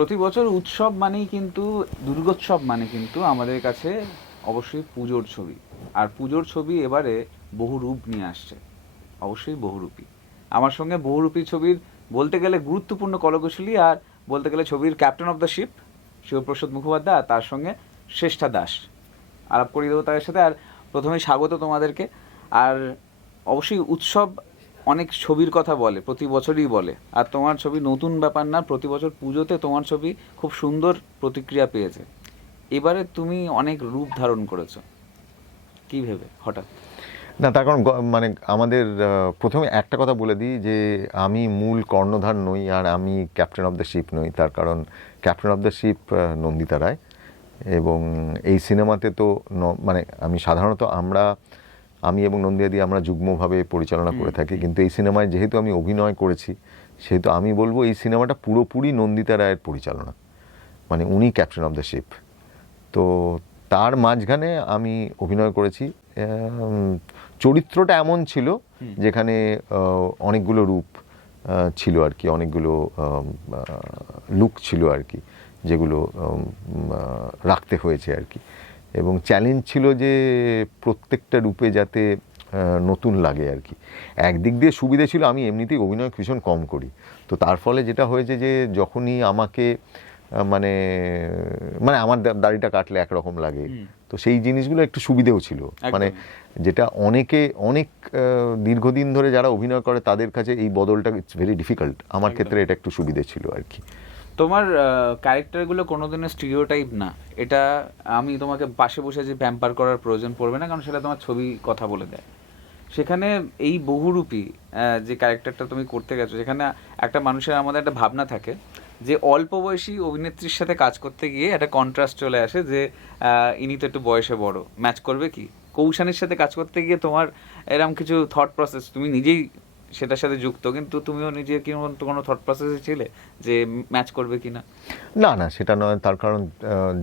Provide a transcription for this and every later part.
প্রতি বছর উৎসব মানেই কিন্তু দুর্গোৎসব মানে কিন্তু আমাদের কাছে অবশ্যই পুজোর ছবি। আর পুজোর ছবি এবারে বহু রূপ নিয়ে আসছে, অবশ্যই বহুরূপী। আমার সঙ্গে বহুরূপী ছবির বলতে গেলে গুরুত্বপূর্ণ কলকুশলী, আর বলতে গেলে ছবির captain of the ship Shiboprosad Mukhopadhyay, আর তার সঙ্গে শ্রেষ্ঠা দাস। আলাপ করিয়ে দেবো তাদের সাথে। আর প্রথমেই স্বাগত তোমাদেরকে। আর অবশ্যই উৎসব অনেক ছবির কথা বলে, প্রতি বছরই বলে। আর তোমার ছবি নতুন ব্যাপার না, প্রতি বছর পুজোতে তোমার ছবি খুব সুন্দর প্রতিক্রিয়া পেয়েছে। এবারে তুমি অনেক রূপ ধারণ করেছো, কি ভেবে হঠাৎ? না, তার কারণ মানে আমাদের প্রথমে একটা কথা বলে দিই যে আমি মূল কর্ণধার নই, আর আমি ক্যাপ্টেন অফ দ্য শিপ নই। তার কারণ captain of the ship Nandita Roy, এবং এই সিনেমাতে তো মানে আমি সাধারণত আমি এবং নন্দিতা দিয়ে আমরা যুগ্মভাবে পরিচালনা করে থাকি, কিন্তু এই সিনেমায় যেহেতু আমি অভিনয় করেছি, সেহেতু আমি বলবো এই সিনেমাটা পুরোপুরি নন্দিতা রায়ের পরিচালনা, মানে উনি ক্যাপ্টেন অফ দ্য শিপ। তো তার মাঝখানে আমি অভিনয় করেছি। চরিত্রটা এমন ছিল যেখানে অনেকগুলো রূপ ছিল আর কি, অনেকগুলো লুক ছিল আর কি, যেগুলো রাখতে হয়েছে আর কি। এবং চ্যালেঞ্জ ছিল যে প্রত্যেকটা রূপে যাতে নতুন লাগে আর কি। একদিক দিয়ে সুবিধে ছিল আমি এমনিতেই অভিনয় ভীষণ কম করি, তো তার ফলে যেটা হয়েছে যে যখনই আমাকে মানে মানে আমার দাড়িটা কাটলে একরকম লাগে, তো সেই জিনিসগুলো একটু সুবিধেও ছিল। মানে যেটা অনেক দীর্ঘদিন ধরে যারা অভিনয় করে তাদের কাছে এই বদলটা ইটস ভেরি ডিফিকাল্ট, আমার ক্ষেত্রে এটা একটু সুবিধে ছিল আর কি। তোমার ক্যারেক্টারগুলো কোনোদিনও স্টিরিওটাইপ না, এটা আমি তোমাকে পাশে বসে যে প্যাম্পার করার প্রয়োজন পড়বে না, কারণ সেটা তোমার ছবি কথা বলে দেয়। সেখানে এই বহুরূপী যে ক্যারেক্টারটা তুমি করতে গেছো, সেখানে একটা মানুষের আমাদের একটা ভাবনা থাকে যে অল্প বয়সী অভিনেত্রীর সাথে কাজ করতে গিয়ে একটা কন্ট্রাস্ট চলে আসে যে ইনি তো একটু বয়সে বড়, ম্যাচ করবে কি? কৌশানীর সাথে কাজ করতে গিয়ে তোমার এরকম কিছু থট প্রসেস, তুমি নিজেই সেটার সাথে যুক্ত, কিন্তু তুমিও নিজে কি কোনো থট প্রসেসে ছিলে যে ম্যাচ করবে কিনা? না না, সেটা নয়। তার কারণ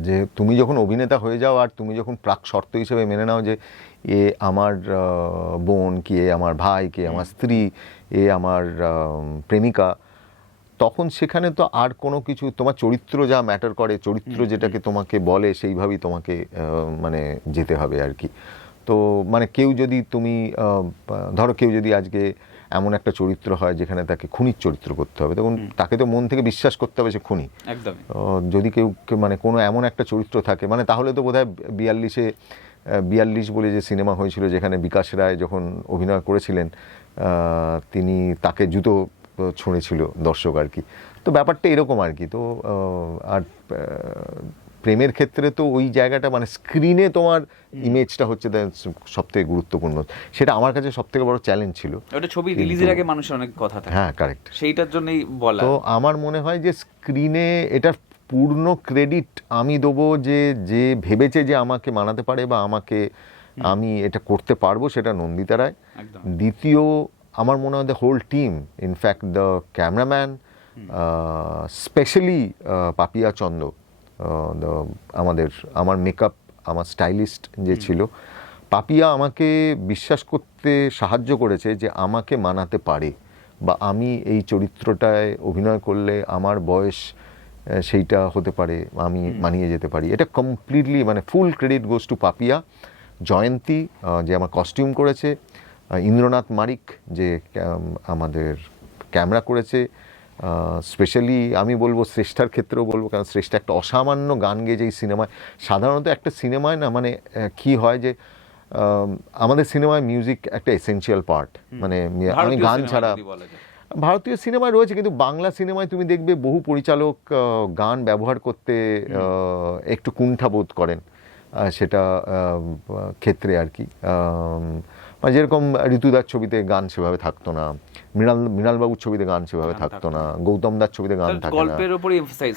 যে তুমি যখন অভিনেতা হয়ে যাও আর তুমি যখন প্রাক শর্ত হিসেবে মেনে নাও যে এ আমার বোন, কি এ আমার ভাই, কি আমার স্ত্রী, এ আমার প্রেমিকা, তখন সেখানে তো আর কোনো কিছু, তোমার চরিত্র যা ম্যাটার করে, চরিত্র যেটাকে তোমাকে বলে সেইভাবেই তোমাকে মানে যেতে হবে আর কি। তো মানে কেউ যদি তুমি ধরো কেউ যদি আজকে এমন একটা চরিত্র হয় যেখানে তাকে খুনির চরিত্র করতে হবে, তখন তাকে তো মন থেকে বিশ্বাস করতে হবে সে খুনি। একদম। যদি কেউ মানে কোনো এমন একটা চরিত্র থাকে, মানে তাহলে তো বোধহয় 42 বলে যে সিনেমা হয়েছিল যেখানে বিকাশ রায় যখন অভিনয় করেছিলেন, তিনি তাকে জুতো ছুঁড়েছিল দর্শক আর কি। তো ব্যাপারটা এরকম আর কি। তো আর প্রেমের ক্ষেত্রে তো ওই জায়গাটা, মানে স্ক্রিনে তোমার ইমেজটা হচ্ছে সবথেকে গুরুত্বপূর্ণ, সেটা আমার কাছে সবথেকে বড় চ্যালেঞ্জ ছিল। ওটা ছবি রিলিজের আগে মানুষের অনেক কথা থাকে। হ্যাঁ, কারেক্ট। সেইটার জন্যই বলা। তো আমার মনে হয় যে স্ক্রিনে এটার পূর্ণ ক্রেডিট আমি দেবো যে ভেবেছে যে আমাকে মানাতে পারে বা আমি এটা করতে পারবো, সেটা নন্দিতা রায়। দ্বিতীয়, আমার মনে হয় the whole team, in fact the cameraman, specially Papiya Chanda, আমার মেকআপ, আমার স্টাইলিস্ট যে ছিল, পাপিয়া আমাকে বিশ্বাস করতে সাহায্য করেছে যে আমাকে মানাতে পারে, বা আমি এই চরিত্রটায় অভিনয় করলে আমার বয়স সেইটা হতে পারে, আমি মানিয়ে যেতে পারি। এটা কমপ্লিটলি, মানে full credit goes to Papiya. Jayanti যে আমার কস্টিউম করেছে, ইন্দ্রনাথ মারিক যে আমাদের ক্যামেরা করেছে, স্পেশালি আমি বলবো শ্রেষ্ঠার ক্ষেত্রেও বলবো, কারণ শ্রেষ্ঠা একটা অসামান্য গান গেয়েছে এই সিনেমায়। সাধারণত একটা সিনেমায় না, মানে কি হয় যে আমাদের সিনেমায় মিউজিক একটা এসেনশিয়াল পার্ট, মানে আমি গান ছাড়া, ভারতীয় সিনেমায় রয়েছে, কিন্তু বাংলা সিনেমায় তুমি দেখবে বহু পরিচালক গান ব্যবহার করতে একটু কুণ্ঠাবোধ করেন, সেটা ক্ষেত্রে আর কি। মানে যেরকম ঋতুদার ছবিতে গান সেভাবে থাকতো না, মৃণালবাবুর ছবিতে গান সেভাবে থাকতো না, গৌতম দার ছবিতে গান থাকে না।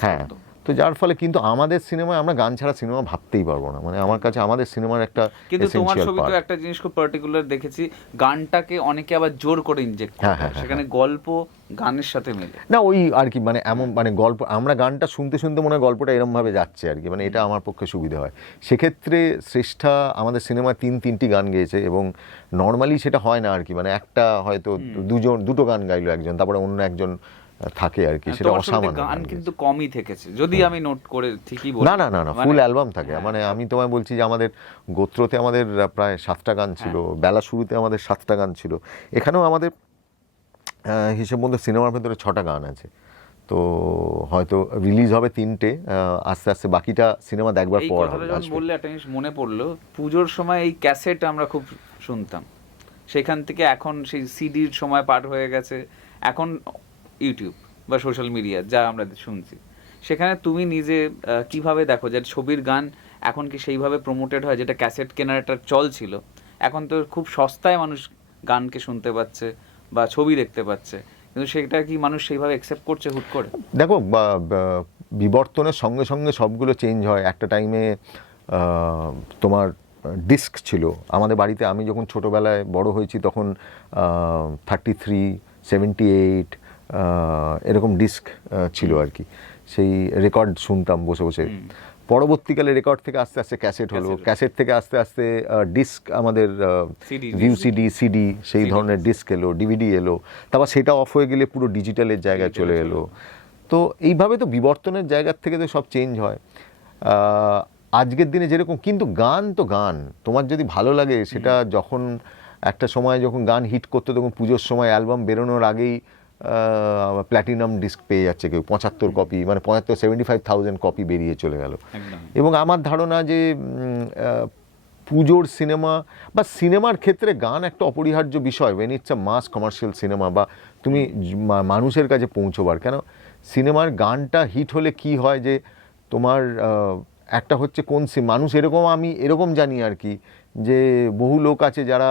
হ্যাঁ, তো যার ফলে কিন্তু আমাদের সিনেমায় আমরা গান ছাড়া সিনেমা ভাবতেই পারবো না, মানে আমার কাছে আমাদের সিনেমার একটা কিন্তু তোমার ছবিতে একটা জিনিস খুব পার্টিকুলার দেখেছি, গানটাকে অনেকে আবার জোর করে ইনজেক্ট করে, সেখানে গল্প গানের সাথে মেলে না, ওই আর কি, মানে এমন, মানে গল্প আমরা গানটা শুনতে শুনতে মনে হয় গল্পটা এরম ভাবে যাচ্ছে আর কি, মানে এটা আমার পক্ষে সুবিধা হয়। সেক্ষেত্রে শ্রেষ্ঠা আমাদের সিনেমায় তিনটি গান গেয়েছে, এবং নর্মালি সেটা হয় না আর কি, মানে একটা হয়তো দুটো গান গাইলো একজন, তারপরে অন্য একজন থাকে আর কি, সেটা তোমার ছবিতে অসামান্য গান লাগে। কিন্তু কমই থেকেছে, যদি আমি নোট করে ঠিকই বলি। না না না না, ফুল অ্যালবাম থাকে। মানে আমি তোমায় বলছি যে আমাদের গোত্রতে আমাদের প্রায় 7টা গান ছিল, বেলা শুরুতে আমাদের 7টা গান ছিল, এখানেও আমাদের হিসেব মধ্যে সিনেমার ভেতরে 6টা গান আছে। তো হয়তো রিলিজ হবে 3টে, আস্তে আস্তে বাকিটা সিনেমা দেখবার এই পর কথাটা যখন আসবে। বললে একটা জিনিস মনে পড়লো, পুজোর সময় এই ক্যাসেট আমরা খুব শুনতাম, সেখান থেকে এখন সেই সিডির সময় পার হয়ে গেছে, এখন ইউটিউব বা সোশ্যাল মিডিয়া যা আমরা শুনছি। সেখানে তুমি নিজে কিভাবে দেখো যে ছবির গান এখন কি সেইভাবে প্রমোটেড হয়, যেটা ক্যাসেট কেনার একটা চল ছিল, এখন তো খুব সস্তায় মানুষ গানকে শুনতে পাচ্ছে বা ছবি দেখতে পাচ্ছে, কিন্তু সেটা কি মানুষ সেইভাবে অ্যাকসেপ্ট করছে হুট করে? দেখো, বিবর্তনের সঙ্গে সঙ্গে সবগুলো চেঞ্জ হয়। একটা টাইমে তোমার ডিস্ক ছিল আমাদের বাড়িতে, আমি যখন ছোটোবেলায় বড় হয়েছি তখন 33, 78 এরকম ডিস্ক ছিল আর কি, সেই রেকর্ড শুনতাম বসে বসে। পরবর্তীকালে রেকর্ড থেকে আস্তে আস্তে ক্যাসেট হলো, ক্যাসেট থেকে আস্তে আস্তে ডিস্ক, আমাদের ভিউসিডি, সিডি, সেই ধরনের ডিস্ক এলো, ডিভিডি এলো, তারপর সেটা অফ হয়ে গেলে পুরো ডিজিটালের জায়গায় চলে এলো। তো এইভাবে তো বিবর্তনের জায়গার থেকে তো সব চেঞ্জ হয়। আজকের দিনে যেরকম, কিন্তু গান তো গান, তোমার যদি ভালো লাগে সেটা, যখন একটা সময় যখন গান হিট করতো তখন পুজোর সময় অ্যালবাম বেরোনোর আগেই প্ল্যাটিনাম ডিস্ক পেয়ে যাচ্ছে কেউ, 75 কপি, মানে 75,000 কপি বেরিয়ে চলে গেল। এবং আমার ধারণা যে পুজোর সিনেমা বা সিনেমার ক্ষেত্রে গান একটা অপরিহার্য বিষয়, when it's a mass commercial cinema, বা তুমি মানুষের কাছে পৌঁছবার, কেন সিনেমার গানটা হিট হলে কি হয় যে তোমার একটা হচ্ছে কোন মানুষ এরকম, আমি এরকম জানি আর কি, যে বহু লোক আছে যারা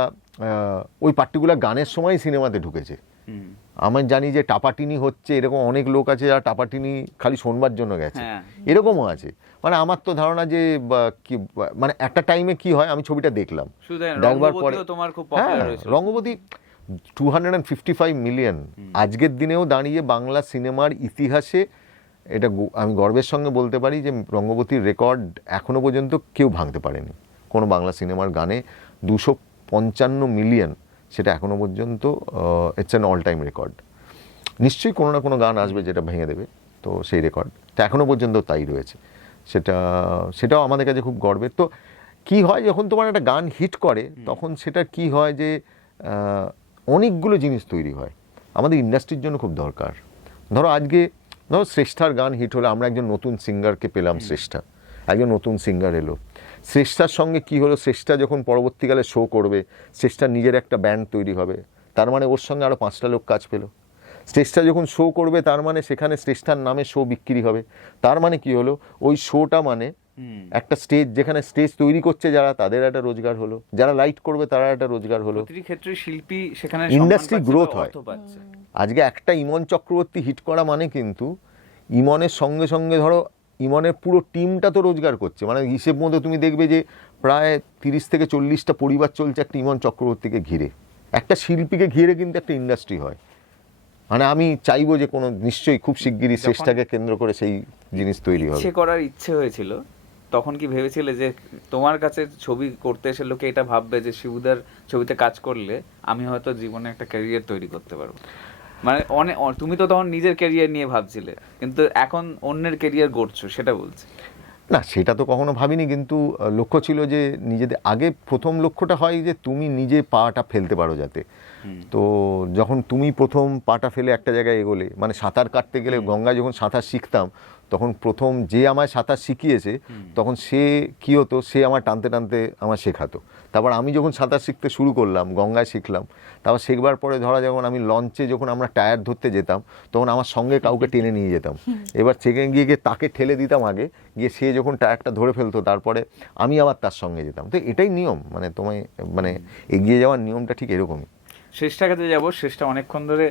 ওই পার্টিকুলার গানের সময় সিনেমাতে ঢুকেছে। আমি জানি যে টাপাটিনি হচ্ছে, এরকম অনেক লোক আছে যারা টাপাটিনি খালি শোনবার জন্য গেছে, এরকমও আছে। মানে আমার তো ধারণা যে কি, মানে একটা টাইমে কি হয়, আমি ছবিটা দেখলাম, দেখবার পরে হ্যাঁ, রঙ্গবতী 255 মিলিয়ন, আজকের দিনেও দাঁড়িয়ে বাংলা সিনেমার ইতিহাসে এটা আমি গর্বের সঙ্গে বলতে পারি যে রঙ্গবতীর রেকর্ড এখনো পর্যন্ত কেউ ভাঙতে পারেনি। কোনো বাংলা সিনেমার গানে 255 মিলিয়ন, সেটা এখনো পর্যন্ত it's an all time record. নিশ্চয়ই কোনো না কোনো গান আসবে যেটা ভেঙে দেবে, তো সেই রেকর্ডটা এখনো পর্যন্ত তাই রয়েছে। সেটাও আমাদের কাছে খুব গর্বের। তো কি হয়, যখন তোমার একটা গান হিট করে তখন সেটা কি হয় যে অনেকগুলো জিনিস তৈরি হয়, আমাদের ইন্ডাস্ট্রির জন্য খুব দরকার। ধরো শ্রেষ্ঠার গান হিট হলে, আমরা একজন নতুন সিঙ্গারকে পেলাম, শ্রেষ্ঠা একজন নতুন সিঙ্গার এলো, শ্রেষ্ঠার সঙ্গে কি হলো, শ্রেষ্ঠা যখন পরবর্তীকালে শো করবে, শ্রেষ্ঠার নিজের একটা ব্যান্ড তৈরি হবে, তার মানে ওর সঙ্গে আরও 5টা লোক কাজ পেলো। শ্রেষ্ঠা যখন শো করবে তার মানে সেখানে শ্রেষ্ঠার নামে শো বিক্রি হবে, তার মানে কি হলো, ওই শোটা মানে একটা স্টেজ, যেখানে স্টেজ তৈরি করছে যারা, তাদের একটা রোজগার হলো, যারা লাইট করবে তারা একটা রোজগার হলো, প্রতিটি ক্ষেত্রে শিল্পী সেখানে ইন্ডাস্ট্রি গ্রোথ হয়। আজকে একটা ইমন চক্রবর্তী হিট করা মানে কিন্তু ইমনের সঙ্গে সঙ্গে ধরো ইমনের পুরো টিমটা তো রোজগার করছে, মানে হিসেব মধ্যে তুমি দেখবে যে প্রায় 30 থেকে 40টা পরিবার চলছে একটা ইমন চক্রবর্তীকে ঘিরে। একটা শিল্পীকে ঘিরে কিন্তু একটা ইন্ডাস্ট্রি হয়। মানে আমি চাইবো যে কোনো নিশ্চয়ই খুব শিগগিরই শ্রেষ্ঠাকে কেন্দ্র করে সেই জিনিস তৈরি হবে। ইচ্ছে করার ইচ্ছে হয়েছিল, তখন কি ভেবেছিলে যে তোমার কাছে ছবি করতে এসে লোকে এটা ভাববে যে শিবুদার ছবিতে কাজ করলে আমি হয়তো জীবনে একটা ক্যারিয়ার তৈরি করতে পারবো? মানে তুমি তো তখন নিজের ক্যারিয়ার নিয়ে ভাবছিলে, কিন্তু এখন অন্যের ক্যারিয়ার গড়ছো, সেটা বলছি না। সেটা তো কখনো ভাবিনি, কিন্তু লক্ষ্য ছিল যে নিজেদের, আগে প্রথম লক্ষ্যটা হয় যে তুমি নিজে পাটা ফেলতে পারো যাতে। তো যখন তুমি প্রথম পাটা ফেলে একটা জায়গায় এগোলে, মানে সাঁতার কাটতে গেলে, গঙ্গায় যখন সাঁতার শিখতাম তখন প্রথম যে আমায় সাঁতার শিখিয়েছে, তখন সে কী হতো, সে আমার টানতে টানতে আমার শেখাতো। তারপর আমি যখন সাঁতার শিখতে শুরু করলাম, গঙ্গায় শিখলাম, তারপর শেখবার পরে ধরা যখন আমি লঞ্চে যখন আমরা টায়ার ধরতে যেতাম, তখন আমার সঙ্গে কাউকে টেনে নিয়ে যেতাম, এবার সেখানে গিয়ে তাকে ঠেলে দিতাম আগে, গিয়ে সে যখন টায়ারটা ধরে ফেলতো তারপরে আমি আবার তার সঙ্গে যেতাম। তো এটাই নিয়ম, মানে তোমায় মানে এগিয়ে যাওয়ার নিয়মটা ঠিক এরকমই। শ্রেষ্ঠার কাছে যাবো। শ্রেষ্ঠা অনেকক্ষণ ধরে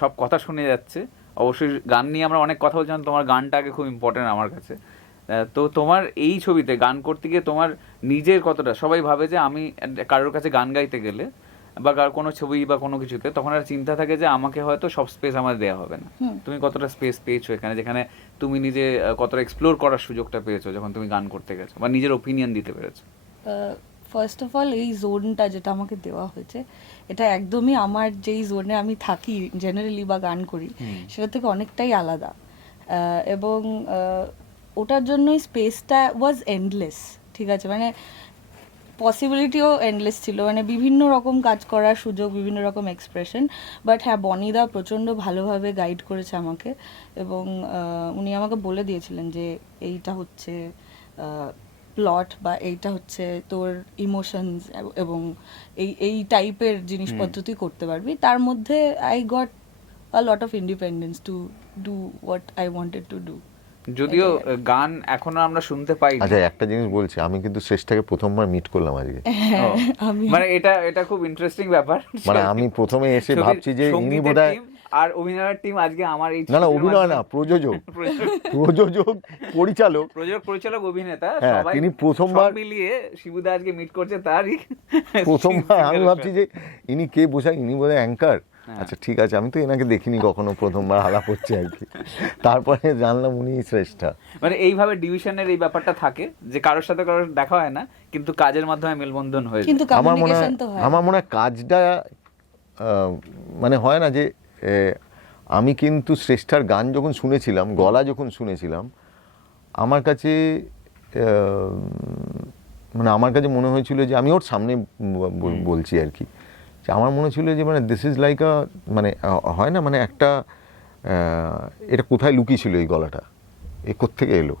সব কথা শুনে যাচ্ছে, অবশ্যই গান নিয়ে আমরা অনেক কথা বলছিলাম, তোমার গানটা আগে খুব ইম্পর্টেন্ট আমার কাছে। তো তোমার এই ছবিতে গান করতে গিয়ে তোমার নিজের কতটা, সবাই ভাবে যে আমি কারোর কাছে গান গাইতে গেলে বা কোনো ছবি বা কোনো কিছুতে, তখন একটা চিন্তা থাকে যে আমাকে হয়তো সব স্পেস আমার দেওয়া হবে না। তুমি কতটা স্পেস পেয়েছো এখানে, যেখানে তুমি নিজে কতটা এক্সপ্লোর করার সুযোগটা পেয়েছো যখন তুমি গান করতে গেছো বা নিজের ওপিনিয়ন দিতে পেরেছো? ফার্স্ট অফ অল এই জোনটা যেটা আমাকে দেওয়া হয়েছে, এটা একদমই আমার যেই জোনে আমি থাকি জেনারেলি বা গান করি সেটা থেকে অনেকটাই আলাদা। এবং ওটার জন্যই স্পেসটা ওয়াজ এন্ডলেস, ঠিক আছে, মানে পসিবিলিটিও এন্ডলেস ছিল, মানে বিভিন্ন রকম কাজ করার সুযোগ, বিভিন্ন রকম এক্সপ্রেশন। বাট হ্যাঁ, বনিদা প্রচণ্ড ভালোভাবে গাইড করেছে আমাকে, এবং উনি আমাকে বলে দিয়েছিলেন যে এইটা হচ্ছে প্লট, বা এইটা হচ্ছে তোর ইমোশনস, এবং এই এই টাইপের জিনিসপত্র তুই করতে পারবি। তার মধ্যে I got a lot of independence to do what I wanted to do. যদিও গান এখনো আমরা শুনতে পাই না। আচ্ছা, একটা জিনিস বলছি, আমি কিন্তু শ্রেষ্ঠাকে প্রথমবার মিট করলাম আজকে। ও, মানে এটা খুব ইন্টারেস্টিং ব্যাপার। মানে আমি প্রথমে এসে ছবির ভাবছি যে ইনি সঙ্গীতের বোধহয় team আর অভিনয়ের টিম আজকে আমার এই না অভিনয় না, প্রযোজক পরিচালক অভিনেতা হ্যাঁ, সবাই তিনি প্রথমবার সব মিলিয়ে শিবুদা আজকে মিট করছে, তারই প্রথমবার আমি ভাবছি যে ইনি কে বোঝায়, ইনি বোধহয় অ্যাঙ্কার। আচ্ছা ঠিক আছে, আমি তো এনাকে দেখিনি কখনো, প্রথমবার আলাপ হচ্ছে আর কি। তারপরে জানলাম উনি শ্রেষ্ঠা। মানে এইভাবে ডিভিশনের এই ব্যাপারটা থাকে যে কারোর সাথে কারোর দেখা হয় না, কিন্তু কাজের মাধ্যমে মেলবন্ধন হয়ে যায়। কিন্তু কমিউনিকেশন তো হয়। আমার মনে হয় কাজটা মানে হয় না যে আমি কিন্তু শ্রেষ্ঠার গান যখন শুনেছিলাম, গলা যখন শুনেছিলাম, আমার কাছে মানে আমার কাছে মনে হয়েছিল যে আমি ওর সামনে বলছি আর কি, যে আমার মনে ছিল যে মানে দিস ইজ লাইক আ, মানে হয় না, মানে একটা এটা কোথায় লুকিয়ে ছিল এই গলাটা, এ কোত্থেকে এলো,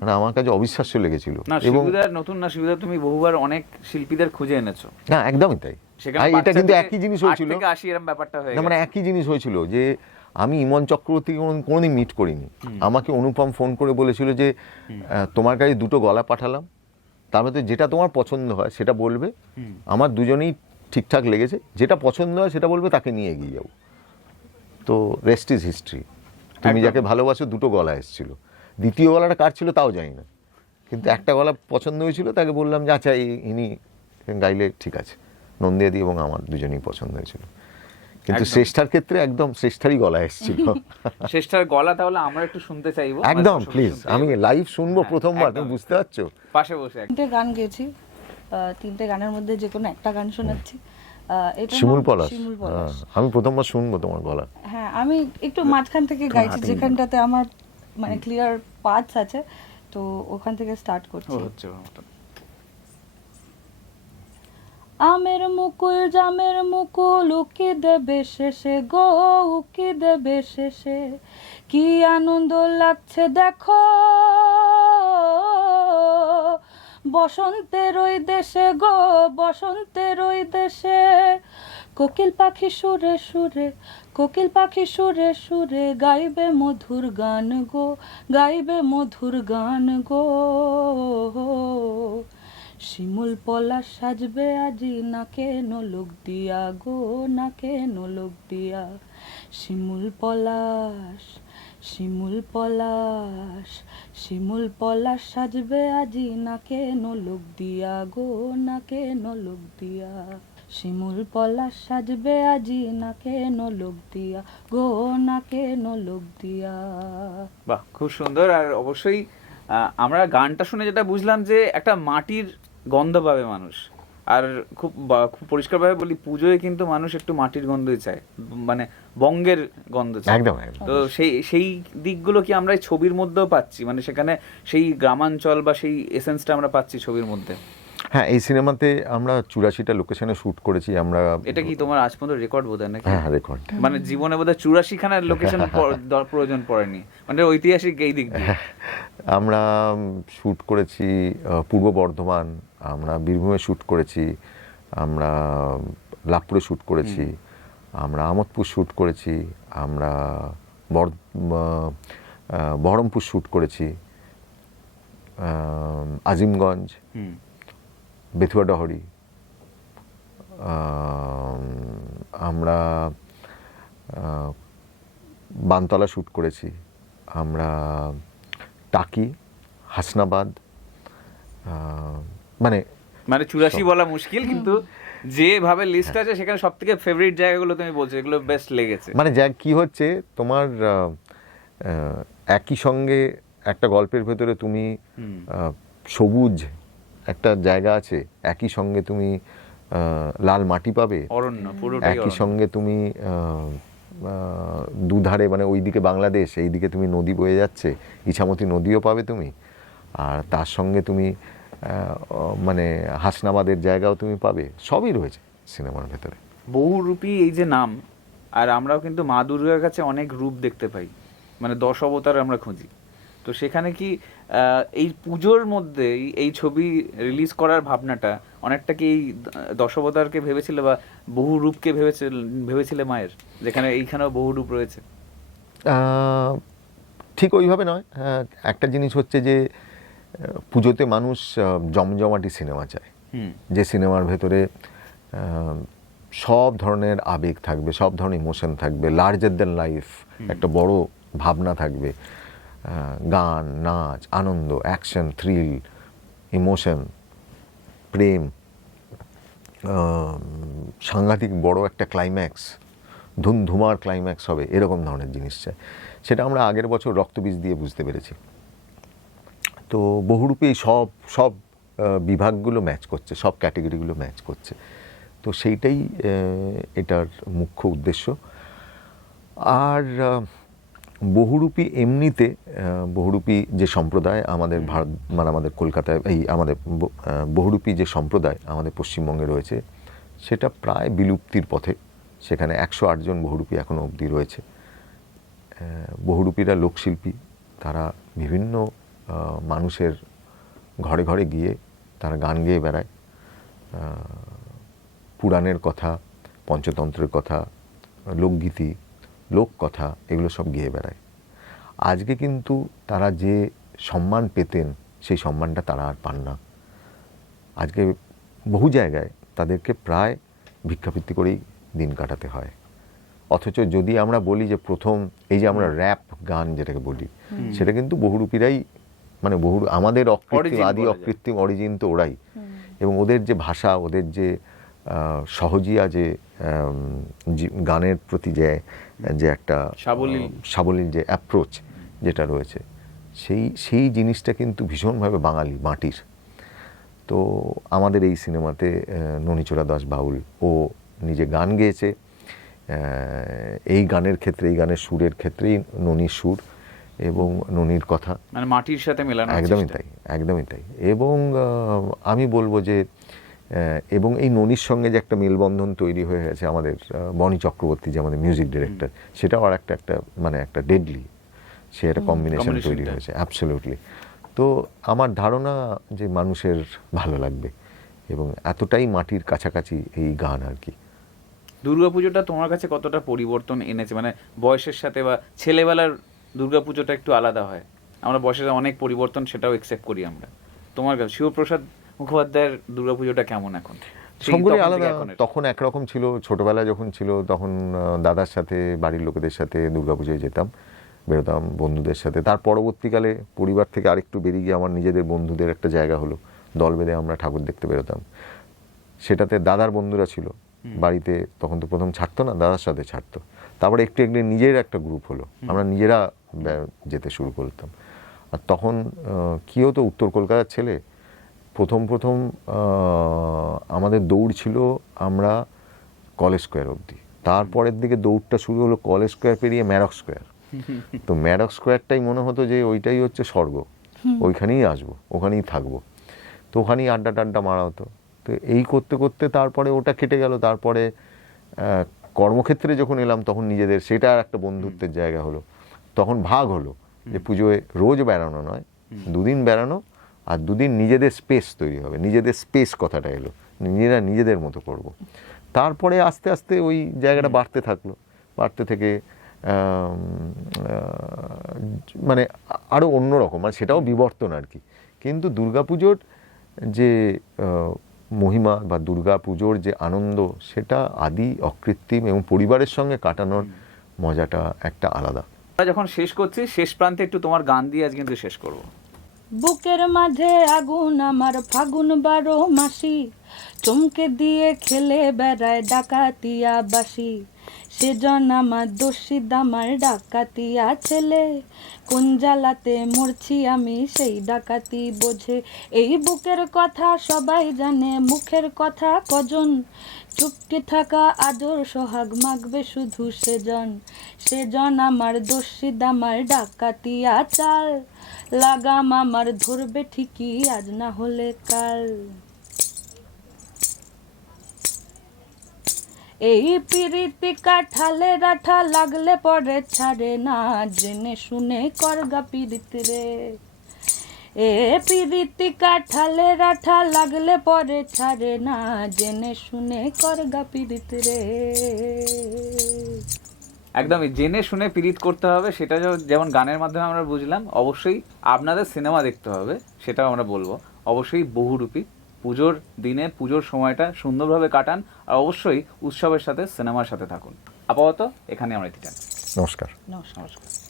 মানে আমার কাছে অবিশ্বাস্য লেগেছিল। না শিবুদার নতুন না, শিবুদা তুমি বহুবার অনেক শিল্পীদের খুঁজে এনেছো। না একদমই তাই, এটা কিন্তু একই জিনিস হয়েছিল, ব্যাপারটা হয়ে না মানে একই জিনিস হয়েছিল যে আমি ইমন চক্রবর্তীকে কোনোদিন মিট করিনি, আমাকে অনুপম ফোন করে বলেছিল যে তোমার কাছে দুটো গলা পাঠালাম, তার মধ্যে যেটা তোমার পছন্দ হয় সেটা বলবে, আমার দুজনেই ঠিকঠাক লেগেছে, যেটা পছন্দ হয় সেটা বলবে, তাকে নিয়ে এগিয়ে যাবো। তো রেস্ট ইজ হিস্ট্রি। তুমি যাকে ভালোবাসো, দুটো গলা এসেছিল, দ্বিতীয় গলাটা কার ছিল তাও জানি না, কিন্তু একটা গলা পছন্দ হয়েছিল, তাকে বললাম যে আচ্ছা ইনি গাইলে ঠিক আছে, নন্দিয়াদি এবং আমার দুজনেই পছন্দ হয়েছিল। কিন্তু শ্রেষ্ঠার ক্ষেত্রে একদম শ্রেষ্ঠারই গলা এসেছিল। শ্রেষ্ঠার গলা তাহলে আমরা একটু শুনতে চাইবো একদম প্লিজ, আমি লাইভ শুনবো প্রথমবার, তুমি বুঝতে পারছো? পাশে বসে 3টে গান গেয়েছি, 3টে গানের মধ্যে যে কোনো একটা গান শোনাচ্ছি। এটা শিমুল পলাশ, শিমুল পলাশ। আমি প্রথমবার শুনবো তোমার গলা। হ্যাঁ, আমি একটু মাঝখান থেকে গাইছি, যেখানটাতে আমার মানে ক্লিয়ার পার্টস আছে, তো ওখান থেকে স্টার্ট করছি। আমের মুকুল জামের মুকুল উকি দেবে শেষে গো, উকি দেবে শেষে, কি আনন্দ লাগছে দেখো, বসন্তের ওই দেশে গো, বসন্তের ওই দেশে, কোকিল পাখি সুরে সুরে, কোকিল পাখি সুরে সুরে, গাইবে মধুর গান গো, গাইবে মধুর গান গো, শিমুল পলাশ সাজবে আজি নাকে নোলক দিয়া গো, নাকে নোলক দিয়া, শিমুল পলাশ, শিমুল পলাশ, শিমুল পলাশ সাজবে আজি নাকে নোলক দিয়া গো, নাকে নোলক দিয়া, শিমুল পলাশ সাজবে আজি নাকে নোলক দিয়া গো, নাকে নোলক দিয়া। বাহ, খুব সুন্দর। আর অবশ্যই আমরা গানটা শুনে যেটা বুঝলাম যে একটা মাটির গন্ধ পাবে মানুষ, আর খুব পরিষ্কারভাবে বলি, পুজোয় কিন্তু মানুষ একটু মাটির গন্ধই চায়, মানে বঙ্গের গন্ধ চায়। একদম। তো সেই দিকগুলো কি আমরা এই ছবির মধ্যেও পাচ্ছি, মানে সেখানে সেই গ্রামাঞ্চল বা সেই এসেন্সটা আমরা পাচ্ছি ছবির মধ্যে? হ্যাঁ, এই সিনেমাতে আমরা 84টা লোকেশনে শুট করেছি আমরা। এটা কি তোমার আজ পর্যন্ত রেকর্ড বোধহয় নাকি? হ্যাঁ, রেকর্ড। মানে জীবনে বোধহয় 84 খানার লোকেশন প্রয়োজন পড়েনি, মানে ঐতিহাসিক এই দিক দিয়ে। আমরা শুট করেছি পূর্ব বর্ধমান, আমরা বীরভূমে শুট করেছি, আমরা লাভপুরে শুট করেছি, আমরা আমোদপুর শুট করেছি, আমরা বহরমপুর শুট করেছি, আজিমগঞ্জ, বেথুয়াডহরি, আমরা বানতলা শুট করেছি, আমরা টাকি, হাসনাবাদ, মানে 84 বলা মুশকিল, কিন্তু যেভাবে লিস্ট আছে সেখানে সব থেকে ফেভারিট জায়গাগুলো তুমি বলছো, এগুলো বেস্ট লেগেছে। মানে যা কি হচ্ছে তোমার একই সঙ্গে একটা গল্পের ভেতরে তুমি সবুজ একটা জায়গা আছে, একই সঙ্গে তুমি লাল মাটি পাবে, অরণ্য, পুরোটাই একই অরণ্য। সঙ্গে তুমি দুধারে মানে ওইদিকে বাংলাদেশ, এইদিকে তুমি নদী বয়ে যাচ্ছে, ইছামতি নদীও পাবে তুমি, আর তার সঙ্গে তুমি মানে হাসনাবাদের জায়গাও তুমি পাবে, সবই রয়েছে সিনেমার ভেতরে। বহুরূপী এই যে নাম, আর আমরাও কিন্তু মা দুর্গার কাছে অনেক রূপ দেখতে পাই, মানে 10 অবতার আমরা খুঁজি। তো সেখানে কি এই পুজোর মধ্যে এই ছবি রিলিজ করার ভাবনাটা অনেকটা কি এই 10 অবতারকে ভেবেছিলে বা বহু রূপকে ভেবেছিলে মায়ের, যেখানে এইখানেও বহু রূপ রয়েছে? ঠিক ওইভাবে নয়। একটা জিনিস হচ্ছে যে পুজোতে মানুষ জমজমাটি সিনেমা চায়, যে সিনেমার ভেতরে সব ধরনের আবেগ থাকবে, সব ধরনের ইমোশন থাকবে, লার্জার দ্যান লাইফ একটা বড় ভাবনা থাকবে, গান, নাচ, আনন্দ, অ্যাকশন, থ্রিল, ইমোশন, প্রেম, সাংঘাতিক বড় একটা ক্লাইম্যাক্স, ধুমধুমার ক্লাইম্যাক্স হবে, এরকম ধরনের জিনিস চাই। সেটা আমরা আগের বছর রক্তবীজ দিয়ে বুঝতে পেরেছি। তো বহুরূপী এই সব বিভাগগুলো ম্যাচ করছে, সব ক্যাটেগরিগুলো ম্যাচ করছে। তো সেইটাই এটার মুখ্য উদ্দেশ্য। আর বহুরূপী এমনিতে বহুরূপী যে সম্প্রদায় আমাদের ভারত, মানে আমাদের কলকাতায়, এই আমাদের বহুরূপী যে সম্প্রদায় আমাদের পশ্চিমবঙ্গে রয়েছে, সেটা প্রায় বিলুপ্তির পথে। সেখানে 108 জন বহুরূপী এখনও অবধি রয়েছে। বহুরূপীরা লোকশিল্পী, তারা বিভিন্ন মানুষের ঘরে ঘরে গিয়ে তারা গান গেয়ে বেড়ায়, পুরাণের কথা, পঞ্চতন্ত্রের কথা, লোকগীতি, লোককথা, এগুলো সব গেয়ে বেড়ায়। আজকে কিন্তু তারা যে সম্মান পেতেন, সেই সম্মানটা তারা আর পান না। আজকে বহু জায়গায় তাদেরকে প্রায় ভিক্ষাবৃত্তি করেই দিন কাটাতে হয়। অথচ যদি আমরা বলি যে প্রথম এই যে আমরা র্যাপ গান যেটাকে বলি, সেটা কিন্তু বহুরূপীরাই, মানে আমাদের অকৃত্রিম, আদি অকৃত্রিম অরিজিন তো ওরাই। এবং ওদের যে ভাষা, ওদের যে সহজিয়া, যে গানের প্রতি যে একটা সাবলীল যে অ্যাপ্রোচ যেটা রয়েছে, সেই জিনিসটা কিন্তু ভীষণভাবে বাঙালি মাটির। তো আমাদের এই সিনেমাতে ননীচোরা দাস বাউল, ও নিজে গান গেয়েছে। এই গানের ক্ষেত্রে, এই গানের সুরের ক্ষেত্রেই ননীর সুর এবং ননীর কথা, মানে মাটির সাথে মেলানো। একদমই তাই, একদমই তাই। এবং আমি বলবো যে এবং এই ননীর সঙ্গে যে একটা মেলবন্ধন তৈরি হয়ে গেছে আমাদের বনি চক্রবর্তী, যে আমাদের মিউজিক ডিরেক্টর, সেটাও আর একটা মানে একটা ডেডলি, সে একটা কম্বিনেশন তৈরি হয়েছে, অ্যাবসলিউটলি। তো আমার ধারণা যে মানুষের ভালো লাগবে, এবং এতটাই মাটির কাছাকাছি এই গান আর কি। দুর্গাপুজোটা তোমার কাছে কতটা পরিবর্তন এনেছে, মানে বয়সের সাথে, বা ছেলেবেলার দুর্গাপুজোটা একটু আলাদা হয়, আমরা বয়সের অনেক পরিবর্তন সেটাও একসেপ্ট করি আমরা। তোমার কাছে শিবপ্রসাদ মুখোপাধ্যায়ের দুর্গাপুজোটা কেমন এখন? সবগুলোই আলাদা। তখন একরকম ছিল, ছোটবেলায় যখন ছিল তখন দাদার সাথে, বাড়ির লোকেদের সাথে দুর্গাপুজোয় যেতাম, বেরোতাম বন্ধুদের সাথে। তার পরবর্তীকালে পরিবার থেকে আরেকটু বেরিয়ে গিয়ে আমার নিজেদের বন্ধুদের একটা জায়গা হলো, দল বেঁধে আমরা ঠাকুর দেখতে বেরোতাম। সেটাতে দাদার বন্ধুরা ছিল বাড়িতে, তখন তো প্রথম ছাড়তো না, দাদার সাথে ছাড়তো। তারপরে একটু একটু নিজের একটা গ্রুপ হলো, আমরা নিজেরা যেতে শুরু করতাম। আর তখন কী হতো, উত্তর কলকাতার ছেলে, প্রথম আমাদের দৌড় ছিল আমরা কলেজ স্কোয়ার অবধি, তারপরের দিকে দৌড়টা শুরু হলো কলেজ স্কোয়ার পেরিয়ে ম্যারক স্কোয়ার। তো ম্যারক স্কোয়ারটাই মনে হতো যে ওইটাই হচ্ছে স্বর্গ, ওইখানেই আসবো, ওখানেই থাকবো। তো ওখানেই আড্ডা মারা হতো। তো এই করতে করতে তারপরে ওটা কেটে গেল। তারপরে কর্মক্ষেত্রে যখন এলাম, তখন নিজেদের সেটা আর একটা বন্ধুত্বের জায়গা হলো। তখন ভাগ হলো যে পুজোয় রোজ বেড়ানো নয়, দুদিন বেড়ানো, আর দুদিন নিজেদের স্পেস তৈরি হবে। নিজেদের স্পেস কথাটা এলো, নিজেরা নিজেদের মতো করব। তারপরে আস্তে আস্তে ওই জায়গাটা বাড়তে থাকলো, বাড়তে থেকে মানে আরও অন্যরকম, মানে সেটাও বিবর্তন আর কি। কিন্তু দুর্গাপুজোর যে মহিমা বা দুর্গাপুজোর যে আনন্দ, সেটা আদি অকৃত্রিম, এবং পরিবারের সঙ্গে কাটানোর মজাটা একটা আলাদা। যখন শেষ করছি, শেষ প্রান্তে একটু তোমার গান দিয়ে আজ কিন্তু শেষ করবো। বুকের মাঝে আগুন আমার ফাগুন 12 মাসি, চমকে দিয়ে খেলে বেড়ায় ডাকাতিয়া বাসি, সেজন আমার দোষী দামার ডাকাতিয়া ছেলে, কোন জ্বালাতে মরছি আমি সেই ডাকাতি বোঝে, এই বুকের কথা সবাই জানে মুখের কথা কজন, চুপকে থাকা আদর সোহাগ মাগবে শুধু সেজন, সেজন আমার দোষী দামার ডাকাতিয়া চাল, লাগাম আমার ধরবে ঠিকই আজ না হলে কাল। এই পিরিতি কাঠালে রাঠা লাগলে পরে ছাড়ে না, জেনে শুনে করগা পিরিত রে, এ পিরিতি কাঠালে রাঠা লাগলে পরে ছাড়ে না, জেনে শুনে করগা পিরিত রে। একদমই জেনে শুনে পীড়িত করতে হবে, সেটা যেমন গানের মাধ্যমে আমরা বুঝলাম, অবশ্যই আপনাদের সিনেমা দেখতে হবে, সেটাও আমরা বলবো। অবশ্যই বহুরূপী, পুজোর দিনে পুজোর সময়টা সুন্দরভাবে কাটান, আর অবশ্যই উৎসবের সাথে সিনেমার সাথে থাকুন। আপাতত এখানে আমরা এটি টানি। নমস্কার। নমস্কার। নমস্কার।